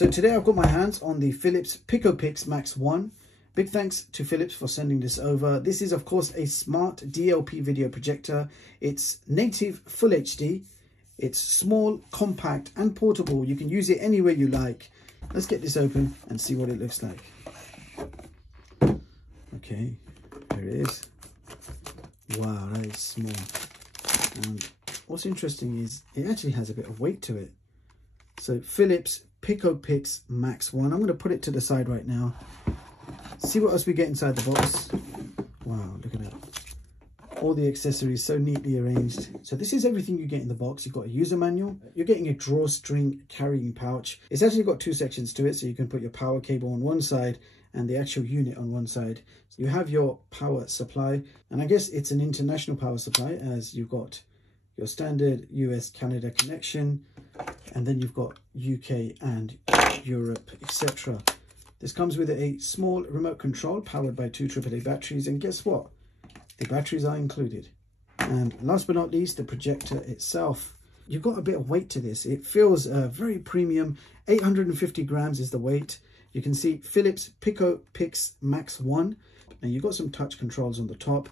So today I've got my hands on the Philips PICOPIX Max One. Big thanks to Philips for sending this over. This is of course a smart DLP video projector. It's native full HD. It's small, compact and portable. You can use it anywhere you like. Let's get this open and see what it looks like. Okay, there it is. Wow, that is small. And what's interesting is it actually has a bit of weight to it. So Philips PICOPIX Max One. I'm going to put it to the side right now. See what else we get inside the box. Wow, look at that. All the accessories so neatly arranged. So this is everything you get in the box. You've got a user manual. You're getting a drawstring carrying pouch. It's actually got two sections to it, so you can put your power cable on one side and the actual unit on one side. So you have your power supply, and I guess it's an international power supply, as you've got your standard US-Canada connection, and then you've got UK and Europe, etc. This comes with a small remote control powered by two AAA batteries, and guess what? The batteries are included. And last but not least, the projector itself. You've got a bit of weight to this. It feels very premium. 850 grams is the weight. You can see Philips PICOPIX Max One. And you've got some touch controls on the top.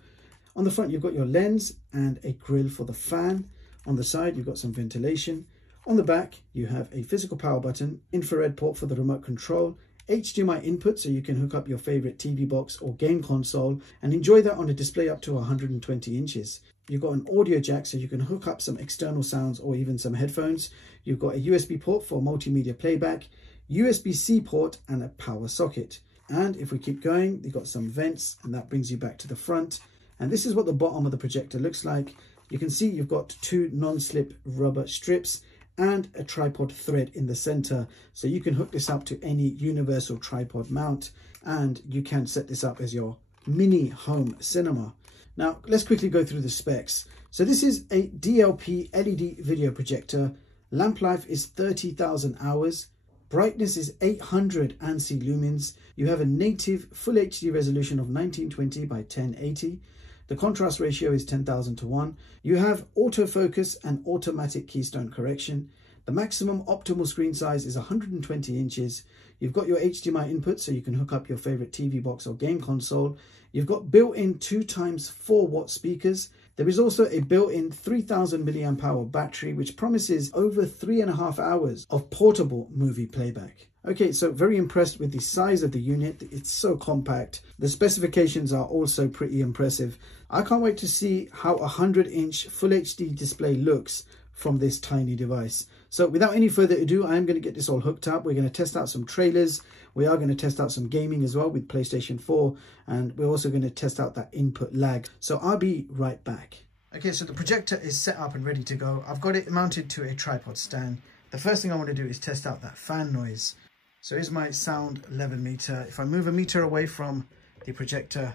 On the front, you've got your lens and a grill for the fan. On the side, you've got some ventilation. On the back, you have a physical power button, infrared port for the remote control, HDMI input so you can hook up your favorite TV box or game console and enjoy that on a display up to 120 inches. You've got an audio jack so you can hook up some external sounds or even some headphones. You've got a USB port for multimedia playback, USB-C port and a power socket. And if we keep going, you've got some vents, and that brings you back to the front. And this is what the bottom of the projector looks like. You can see you've got two non-slip rubber strips and a tripod thread in the center, so you can hook this up to any universal tripod mount, and you can set this up as your mini home cinema. Now let's quickly go through the specs. So this is a DLP LED video projector. Lamp life is 30,000 hours. Brightness is 800 Ansi Lumens. You have a native full HD resolution of 1920 by 1080. The contrast ratio is 10,000:1. You have autofocus and automatic keystone correction. The maximum optimal screen size is 120 inches. You've got your HDMI input so you can hook up your favorite TV box or game console. You've got built-in 2x4 watt speakers. There is also a built-in 3000 milliamp hour battery, which promises over 3.5 hours of portable movie playback. Okay, so very impressed with the size of the unit. It's so compact. The specifications are also pretty impressive. I can't wait to see how a 100-inch Full HD display looks from this tiny device. So without any further ado, I am going to get this all hooked up. We're going to test out some trailers. We are going to test out some gaming as well with PlayStation 4. And we're also going to test out that input lag. So I'll be right back. Okay, so the projector is set up and ready to go. I've got it mounted to a tripod stand. The first thing I want to do is test out that fan noise. So here's my sound level meter. If I move a meter away from the projector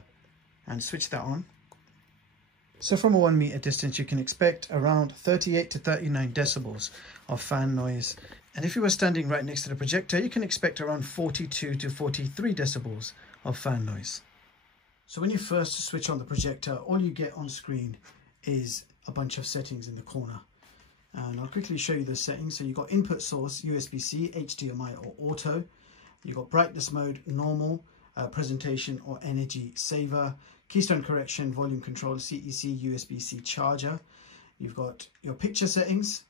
and switch that on. So from a 1 meter distance, you can expect around 38 to 39 decibels of fan noise. And if you were standing right next to the projector, you can expect around 42 to 43 decibels of fan noise. So when you first switch on the projector, all you get on screen is a bunch of settings in the corner. And I'll quickly show you the settings. So you've got input source, USB-C, HDMI or auto. You've got brightness mode, normal, presentation or energy saver, keystone correction, volume control, CEC, USB-C charger. You've got your picture settings,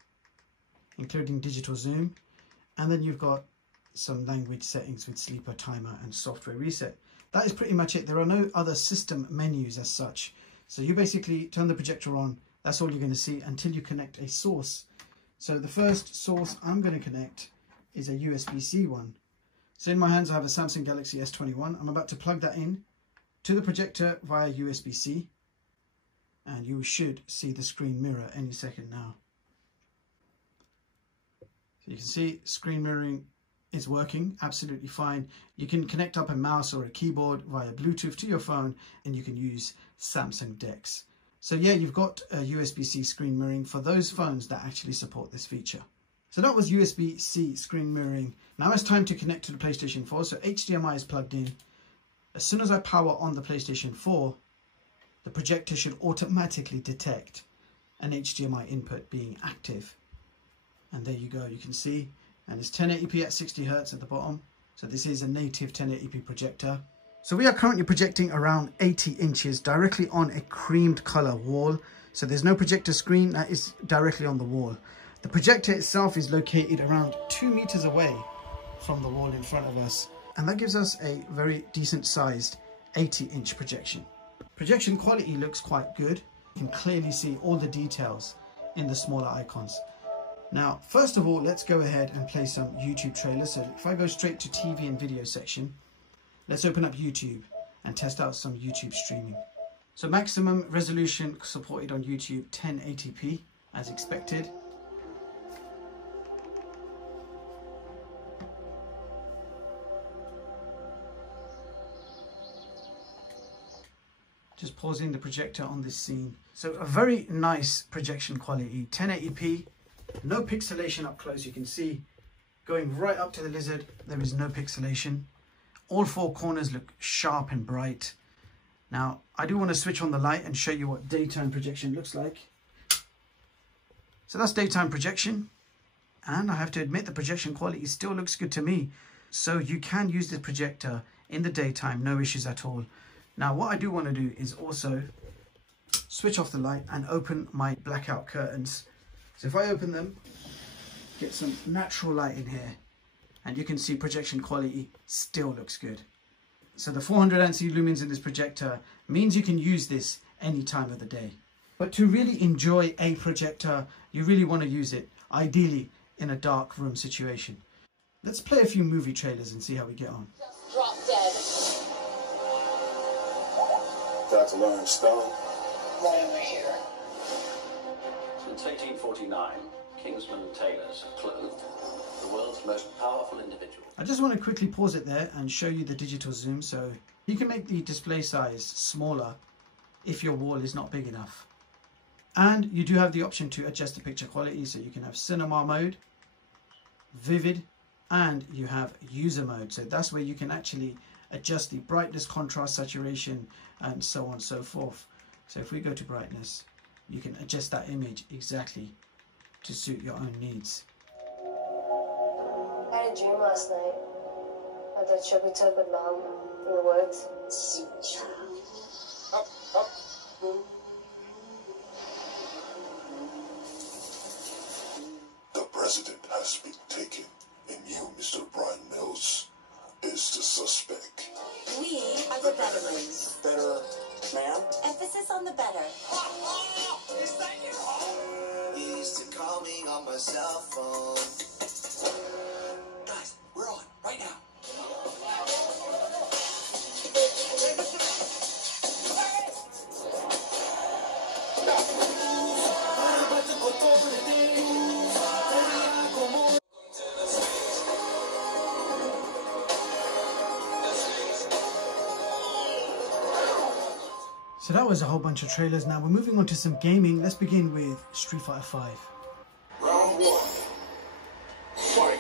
including digital zoom. And then you've got some language settings with sleeper timer and software reset. That is pretty much it. There are no other system menus as such. So you basically turn the projector on. That's all you're going to see until you connect a source. So the first source I'm going to connect is a USB-C one. So in my hands I have a Samsung Galaxy S21. I'm about to plug that in to the projector via USB-C. And you should see the screen mirror any second now. So you can see screen mirroring is working absolutely fine. You can connect up a mouse or a keyboard via Bluetooth to your phone, and you can use Samsung DeX. So yeah, you've got a USB-C screen mirroring for those phones that actually support this feature. So that was USB-C screen mirroring. Now it's time to connect to the PlayStation 4. So HDMI is plugged in. As soon as I power on the PlayStation 4, the projector should automatically detect an HDMI input being active. And there you go, you can see and it's 1080p at 60 Hz at the bottom. So this is a native 1080p projector. So we are currently projecting around 80 inches directly on a creamed color wall. So there's no projector screen, that is directly on the wall. The projector itself is located around 2 meters away from the wall in front of us. And that gives us a very decent sized 80-inch projection. Projection quality looks quite good. You can clearly see all the details in the smaller icons. Now, first of all, let's go ahead and play some YouTube trailers. So if I go straight to TV and video section, let's open up YouTube and test out some YouTube streaming. So maximum resolution supported on YouTube, 1080p as expected. Just pausing the projector on this scene. So a very nice projection quality, 1080p, no pixelation up close. You can see going right up to the lizard, there is no pixelation. All 4 corners look sharp and bright. Now, I do want to switch on the light and show you what daytime projection looks like. So that's daytime projection. And I have to admit the projection quality still looks good to me. So you can use this projector in the daytime, no issues at all. Now, what I do want to do is also switch off the light and open my blackout curtains. So if I open them, get some natural light in here, and you can see projection quality still looks good. So the 400 Ansi Lumens in this projector means you can use this any time of the day. But to really enjoy a projector, you really want to use it, ideally in a dark room situation. Let's play a few movie trailers and see how we get on. Drop dead. Got to learn stone. Right over here. Since 1849, Kingsman tailors have clothed the world's most powerful individual. I just want to quickly pause it there and show you the digital zoom. So you can make the display size smaller if your wall is not big enough. And you do have the option to adjust the picture quality. So you can have cinema mode, vivid, and you have user mode. So that's where you can actually adjust the brightness, contrast, saturation, and so on and so forth. So if we go to brightness, you can adjust that image exactly to suit your own needs. I had a dream last night about that trip we took with Mom in the woods. Up, up. The president has been taken, and you, Mr. Brian Mills, is the suspect. We are the better ones. Better, ma'am? Emphasis on the better. Is that you? He used to call me on my cell phone. Guys, we're on right now. So that was a whole bunch of trailers. Now we're moving on to some gaming. Let's begin with Street Fighter 5. Round 1. Fight!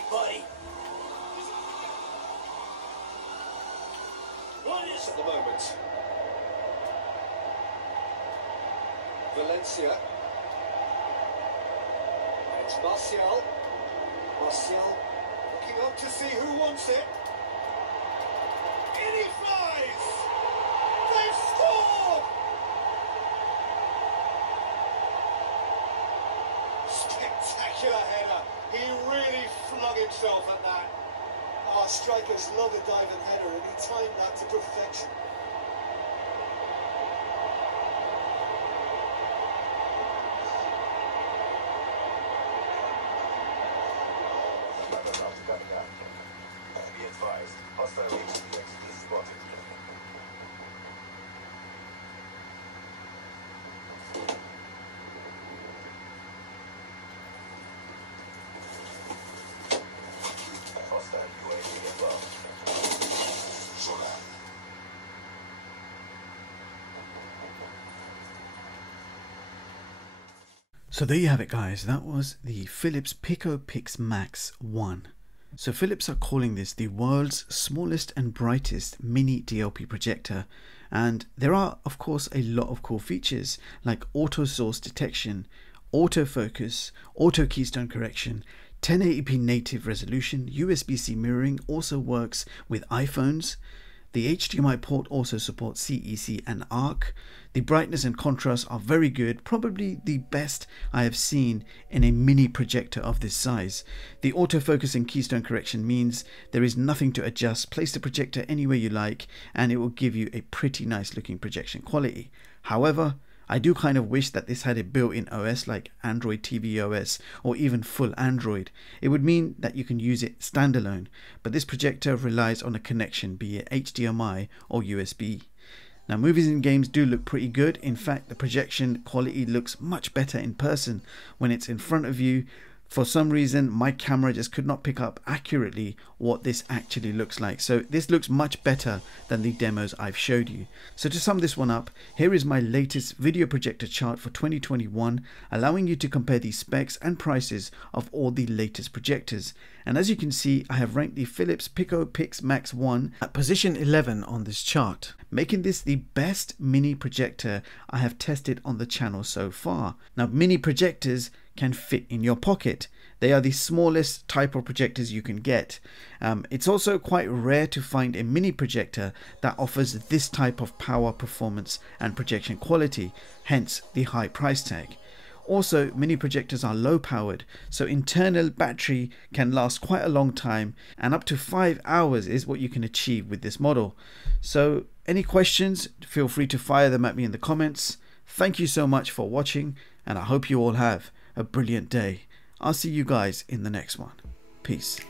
you, buddy. What is at the moment? Valencia. And it's Martial. Martial looking up to see who wants it. In he flies! They've scored! Spectacular header. He really flung himself at that. Our strikers love a diving header and he timed that to perfection. Be advised, hostile HDMI is spotted. Hostile UAV above. So there you have it, guys. That was the Philips PICOPIX Max One. So Philips are calling this the world's smallest and brightest mini DLP projector, and there are of course a lot of cool features like auto source detection, autofocus, auto keystone correction, 1080p native resolution, USB-C mirroring also works with iPhones. The HDMI port also supports CEC and ARC. The brightness and contrast are very good, probably the best I have seen in a mini projector of this size. The autofocus and keystone correction means there is nothing to adjust. Place the projector anywhere you like and it will give you a pretty nice looking projection quality. However, I do kind of wish that this had a built-in OS like Android TV OS or even full Android. It would mean that you can use it standalone, but this projector relies on a connection, be it HDMI or USB. Now, movies and games do look pretty good. In fact, the projection quality looks much better in person when it's in front of you. For some reason, my camera just could not pick up accurately what this actually looks like. So this looks much better than the demos I've showed you. So to sum this one up, here is my latest video projector chart for 2021, allowing you to compare the specs and prices of all the latest projectors. And as you can see, I have ranked the Philips PICOPIX Max One at position 11 on this chart, making this the best mini projector I have tested on the channel so far. Now, mini projectors can fit in your pocket. They are the smallest type of projectors you can get. It's also quite rare to find a mini projector that offers this type of power, performance and projection quality, hence the high price tag. Also, mini projectors are low powered, so internal battery can last quite a long time, and up to 5 hours is what you can achieve with this model. So any questions, feel free to fire them at me in the comments. Thank you so much for watching, and I hope you all have a brilliant day. I'll see you guys in the next one. Peace.